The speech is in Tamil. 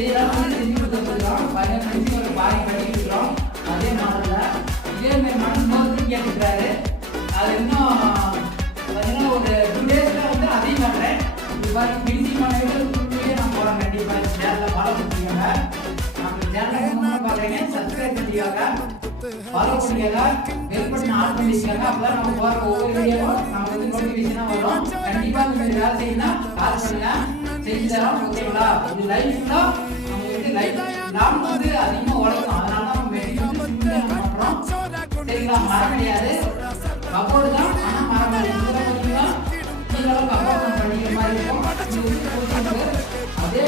இதெல்லாம் வந்து செஞ்சு கொடுத்துருக்கோம். பதினஞ்சு ஒரு பாதி கட்டிட்டு இருக்கிறோம். அதே மாடலில் இதே மாதிரி மாடல் இன்னொரு கேட்டுக்கிறாரு. அது இன்னும் பார்த்தீங்கன்னா ஒரு 2 டேஸில் வந்து அதையும் பண்ணுறேன். இது மாதிரி ஃபினிஷிங் பண்ணவே நான் போகிறேன். கண்டிப்பாக இந்த சேனலில் ஃபாலோ பண்ணிக்கோங்க. நம்ம சேனலில் முன்னாடி பார்க்குறீங்க, சப்ஸ்கிரைப் பண்ணிக்கோங்க, ஃபாலோ பண்ணிக்கோங்க, பெல் பட்டன் ஆன் பண்ணிக்கோங்க. அப்போ தான் நம்ம போகிற ஒவ்வொரு வீடியோவும் நமக்கு வந்து நோட்டிஃபிகேஷனாக வரும். கண்டிப்பாக இந்த மாதிரி வேலை செய்யணும், கால் பண்ணுங்கள், செஞ்சு தரோம். ஓகேங்களா? இது லைஃப்னா நம்ம வந்து லைஃப் லாங் வந்து அதிகமாக உழைக்கும். அதனால தான் நம்ம வெட்டி வந்து சிம்பிளாக பண்ணுறோம். சரிங்களா? மரம் கிடையாது, கபோர்டு தான். ஆனால் மரம் பார்த்தீங்கன்னா கீழே கபோர்டு பண்ணிக்கிற மாதிரி இருக்கும். அதே